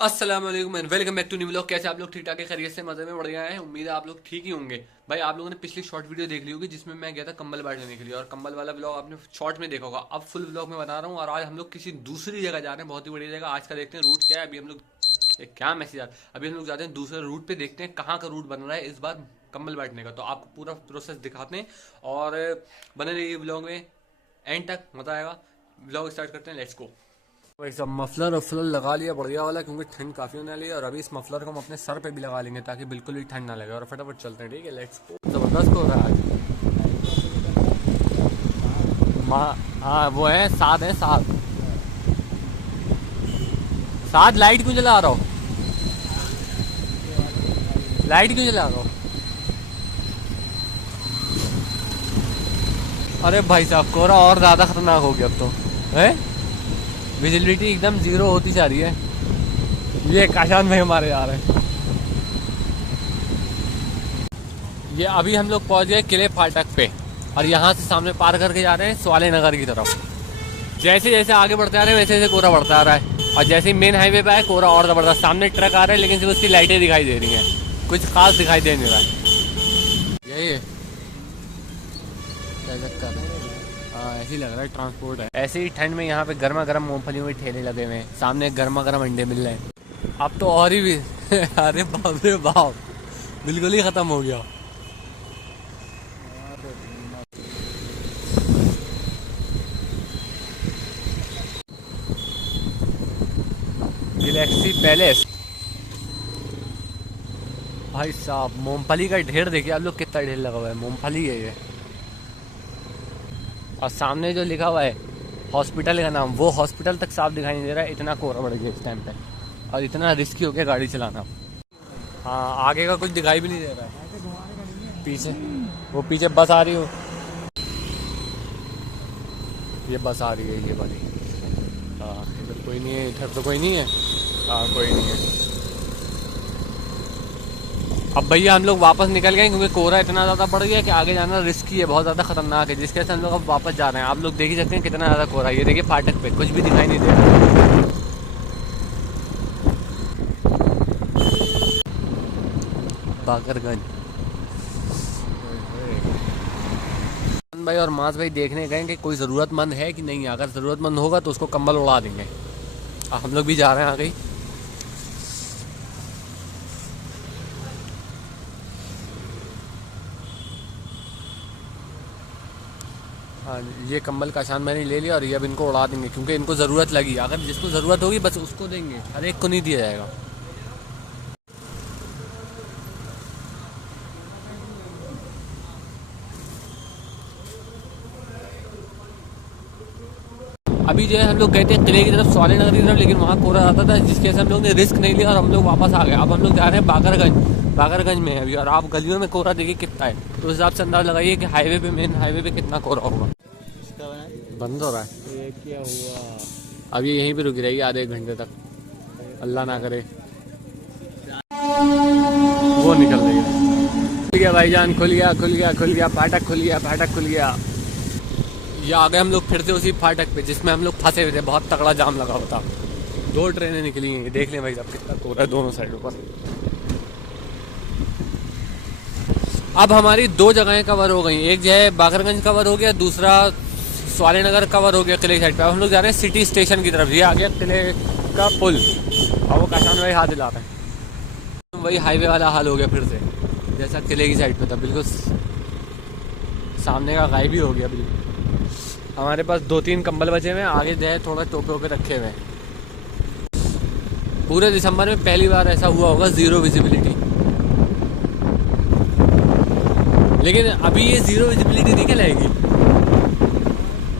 अस्सलाम वालेकुम and welcome back to new vlog. कैसे आप लोग ठीक ठाक है, खैरियत से, मजे में बढ़ गया है। उम्मीद है आप लोग ठीक ही होंगे। भाई आप लोगों ने पिछली शॉर्ट वीडियो देख ली होगी जिसमें मैं गया था कंबल बांटने के लिए, और कंबल वाला व्लॉग आपने शॉर्ट में देखा होगा। अब फुल व्लॉग में बना रहा हूँ और आज हम लोग किसी दूसरी जगह जा रहे हैं, बहुत ही बड़ी जगह। आज का देखते हैं रूट क्या है। अभी हम लोग क्या मैसेज आ रहा है, अभी हम लोग जाते हैं दूसरे रूट पे, देखते हैं कहाँ का रूट बन रहा है इस बार कंबल बांटने का। तो आपको पूरा प्रोसेस दिखाते हैं और बने रहिए व्लॉग में एंड तक, मजा आएगा। व्लॉग स्टार्ट करते हैं, लेट्स गो। भाई सब मफलर वफलर लगा लिया बढ़िया वाला, क्योंकि ठंड काफ़ी होने वाली है। और अभी इस मफलर को हम अपने सर पे भी लगा लेंगे ताकि बिल्कुल भी ठंड ना लगे। और फटाफट चलते हैं, ठीक है, लेट्स गो। ज़बरदस्त हो रहा है आज। हाँ वो है साथ, है साथ। साथ लाइट क्यों जला रहा हो? लाइट क्यों जला रहा हो? अरे भाई साहब कोहरा और ज़्यादा खतरनाक हो गया अब तो, है विजिबिलिटी एकदम जीरो होती जा रही है। ये काशान भाई हमारे आ रहे हैं। ये अभी हम लोग पहुंच गए किले फाटक पे, और यहाँ से सामने पार करके जा रहे हैं सवाले नगर की तरफ। जैसे जैसे आगे बढ़ते आ रहे हैं वैसे वैसे कोहरा बढ़ता आ रहा है, और जैसे ही मेन हाईवे पे आए कोहरा और ज़बरदस्त। सामने ट्रक आ रहे हैं लेकिन सिर्फ उसकी लाइटें दिखाई दे रही हैं, कुछ खास दिखाई दे नहीं रहा है। यही है क्या चक्कर है? हाँ ऐसे ही लग रहा है ट्रांसपोर्ट है। ऐसे ही ठंड में यहाँ पे गर्मा गर्म मूंगफली हुए ठेले लगे हुए हैं, सामने गर्मा गर्म अंडे मिल रहे हैं। अब तो और ही भी अरे बाप रे बाप, बिल्कुल ही खत्म हो गया। Galaxy palace. भाई साहब मूंगफली का ढेर देखिए आप लोग, कितना ढेर लगा हुआ है, मूंगफली है ये। और सामने जो लिखा हुआ है हॉस्पिटल का नाम, वो हॉस्पिटल तक साफ दिखाई नहीं दे रहा है, इतना कोहरा बढ़ गया इस टाइम पे। और इतना रिस्की हो गया गाड़ी चलाना। हाँ आगे का कुछ दिखाई भी नहीं दे रहा है। पीछे वो पीछे बस आ रही हो, ये बस आ रही है ये वाली। हाँ इधर कोई नहीं है, इधर तो कोई नहीं है। हाँ कोई नहीं है। अब भैया हम लोग वापस निकल गए क्योंकि कोहरा इतना ज़्यादा बढ़ गया कि आगे जाना रिस्की है, बहुत ज़्यादा खतरनाक है, जिसके वजह से हम लोग अब वापस जा रहे हैं। आप लोग देख ही सकते हैं कितना ज़्यादा कोहरा। ये देखिए फाटक पे कुछ भी दिखाई नहीं दे रहा। बाकरगंज भाई और मास भाई देखने गए कि कोई ज़रूरतमंद है कि नहीं। अगर ज़रूरतमंद होगा तो उसको कंबल उड़ा देंगे। हम लोग भी जा रहे हैं आगे ही। हाँ ये कंबल का शान मैंने ले लिया, और ये अब इनको उड़ा देंगे क्योंकि इनको ज़रूरत लगी। अगर जिसको ज़रूरत होगी बस उसको देंगे, हर एक को नहीं दिया जाएगा। अभी जो है हम लोग गए थे किले की तरफ, सवाले नगर की तरफ, लेकिन वहाँ कोहरा आता था जिसके वजह से हम लोग ने रिस्क नहीं लिया और हम लोग वापस आ गए। अब हम लोग जा रहे हैं बाकरगंज। बाकरगंज में है अभी, और आप गलियों में कोहरा देखिए कितना है, तो उस हिसाब से अंदाज लगाइए कि हाईवे पे, मेन हाईवे पे कितना कोहरा होगा। बंद हो रहा है ये, क्या हुआ? अब ये यहीं पे रुकी रहेगी आधे एक घंटे तक, अल्लाह ना करे। वो निकल रही है। खुल गया भाईजान, खुल गया खुल गया खुल गया, फाटक खुल गया, फाटक खुल गया। ये आ गए हम लोग फिर से उसी फाटक पे जिसमें हम लोग फंसे हुए थे, बहुत तगड़ा जाम लगा हुआ था। 2 ट्रेनें निकली हैं, देख लें भाई साहब कितना कोहरा है दोनों साइडों पर। अब हमारी 2 जगहें कवर हो गई, एक जो है बाकरगंज कवर हो गया, दूसरा सवाले नगर कवर हो गया किले साइड पे। अब हम लोग जा रहे हैं सिटी स्टेशन की तरफ। ये आ गया किले का पुल, और वो काशान भाई हाथ दिला रहे हैं। वही हाईवे वाला हाल हो गया फिर से, जैसा किले की साइड पे था, बिल्कुल सामने का गायब ही हो गया बिल्कुल। हमारे पास 2-3 कंबल बचे हुए हैं, आगे जो है थोड़ा टोपे पे रखे हुए हैं। पूरे दिसंबर में पहली बार ऐसा हुआ होगा ज़ीरो विजिबिलिटी। लेकिन अभी ये ज़ीरो विजिबिलिटी नहीं कहलाएगी,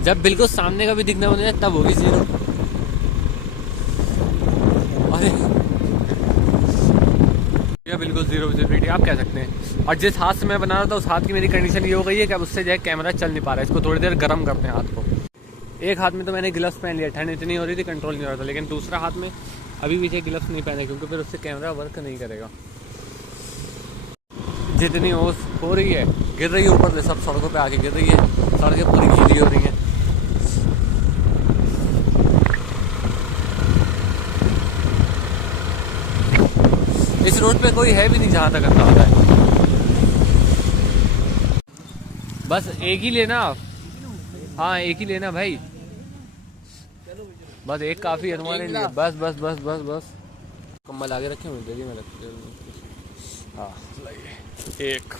जब बिल्कुल सामने का भी दिखना बने तब होगी ज़ीरो। अरे ये बिल्कुल ज़ीरो विजिबिलिटी आप कह सकते हैं। और जिस हाथ से मैं बना रहा था उस हाथ की मेरी कंडीशन ये हो गई है कि अब उससे जो है कैमरा चल नहीं पा रहा है। इसको थोड़ी देर गर्म करते हैं हाथ को। एक हाथ में तो मैंने ग्लव्स पहन लिया, ठंड इतनी हो रही थी कंट्रोल नहीं हो रहा था, लेकिन दूसरा हाथ में अभी पीछे ग्लव्स नहीं पहने क्योंकि फिर उससे कैमरा वर्क नहीं करेगा। जितनी ओस हो रही है, गिर रही है ऊपर से, सब सड़कों पे आके गिर रही है, सड़कें पूरी गीली हो रही हैं। इस रोड पे कोई है भी नहीं जहाँ तक अंदाजा है। बस एक ही लेना आप। हाँ एक ही लेना भाई, बस एक काफी है तुम्हारे लिए। बस बस बस बस बस। कम्बल आगे रखे हुए, दे मैं रख। हाँ लाइए एक।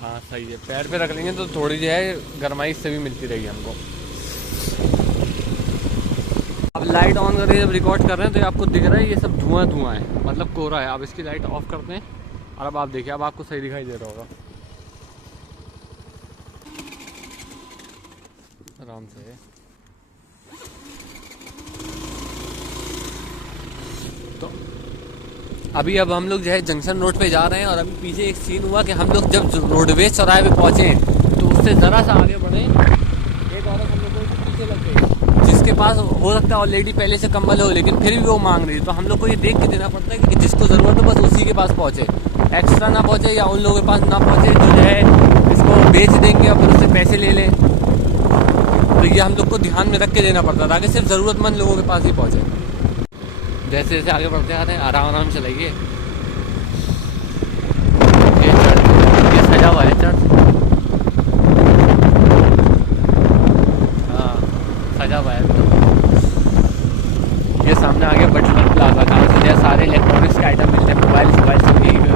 हाँ सही है, पैर पे रख लेंगे तो थोड़ी जो है गर्माई से भी मिलती रहेगी हमको। अब लाइट ऑन करके जब रिकॉर्ड कर रहे हैं तो आपको दिख रहा है ये सब धुआं धुआं है, मतलब कोहरा है। अब इसकी लाइट ऑफ करते हैं और अब आप देखिए, अब आपको सही दिखाई दे रहा होगा आराम से। तो अभी अब हम लोग जो है जंक्शन रोड पे जा रहे हैं और अभी पीछे एक सीन हुआ कि हम लोग जब रोडवेज चौराहे पे पहुंचे तो उससे ज़रा सा आगे बढ़े, एक औरत हम लोगों के पीछे लग गई, जिसके पास हो सकता है ऑलरेडी पहले से कंबल हो, लेकिन फिर भी वो मांग रही है। तो हम लोग को ये देख के देना पड़ता है कि जिसको ज़रूरत है बस उसी के पास पहुँचे, एक्स्ट्रा ना पहुँचे या उन लोगों के पास ना पहुँचे तो जो है इसको बेच देंगे और फिर उससे पैसे ले लें। तो ये हम लोग को ध्यान में रख के देना पड़ता है ताकि सिर्फ ज़रूरतमंद लोगों के पास ही पहुँचे। जैसे जैसे आगे बढ़ते आ रहे हैं आराम आराम चलाइए। ये चर्च, ये सजा हुआ है चर्च। हाँ सजा हुआ है। ये सामने आ गया बटलर प्लाजा, जहाँ से जो सारे इलेक्ट्रॉनिक्स के आइटम मिलते हैं, मोबाइल सब यही पे।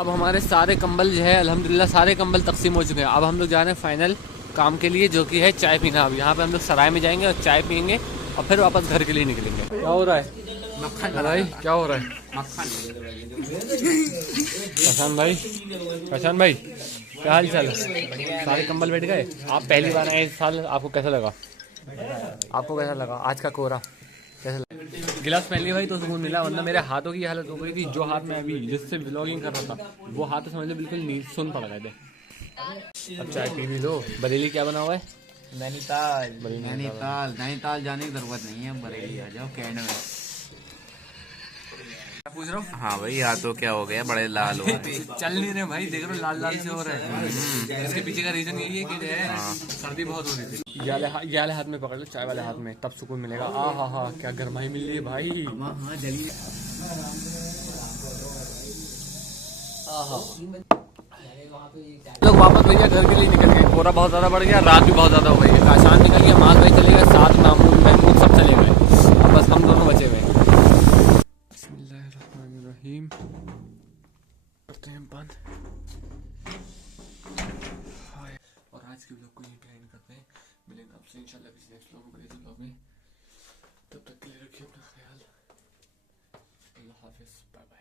अब हमारे सारे कंबल जो है अल्हम्दुलिल्लाह सारे कंबल तकसीम हो चुके हैं। अब हम लोग जा रहे हैं फाइनल काम के लिए, जो कि है चाय पीना। अब यहाँ पे हम लोग सराय में जाएंगे और चाय पियेंगे और फिर वापस घर के लिए निकलेंगे। क्या हो रहा है भाई, क्या हो रहा है प्रशांत भाई? प्रशांत भाई क्या हाल चाल है? सारे कंबल बैठ गए। आप पहली बार आए इस साल, आपको कैसा लगा? आपको कैसा लगा आज का कोहरा? कैसा लगा? गिलास पहन लिया भाई तो सुकून मिला, वरना मेरे हाथों की हालत हो गई थी। जो हाथ में अभी जिससे व्लॉगिंग कर रहा था वो हाथ समझ लो बिल्कुल नींद सुन पड़ गए थे। अब चाय पी भी लो। बरेली क्या बना हुआ है? नैनीताल। नैनीताल नैनीताल जाने की जरूरत नहीं है, बरेली आ जाओ कैंड में। पूछ रहा हूँ। हाँ भाई यहाँ तो क्या हो गया, बड़े लाल हो गए। चल नहीं रहे भाई, देख रहे हो लाल लाल से हो रहे हैं। इसके पीछे का रीजन यही है कि जो है सर्दी बहुत हो रही थी। ये वाले हाथ में पकड़ लो, चाय वाले हाथ में, तब सुकून मिलेगा। हाँ क्या गर्माई मिल रही है भाई। लोग वापस भैया घर के लिए निकल गए। कोहरा बहुत ज्यादा बढ़ गया, रात भी बहुत ज्यादा हो गई है। काशान निकल गया, माल भाई चले गए, साथ महमूद सब चले गए, अब बस हम दोनों बचे हुए। बिस्मिल्लाहिर्रहमानिर्रहीम। करते हैं बंद और आज के व्लॉग को यहीं पे एंड करते हैं। मिलेंगे आपसे इंशाल्लाह किसी नेक्स्ट व्लॉग में। तब तक के लिए रखिए अपना ख्याल। अल्लाह हाफिज़, बाय बाय।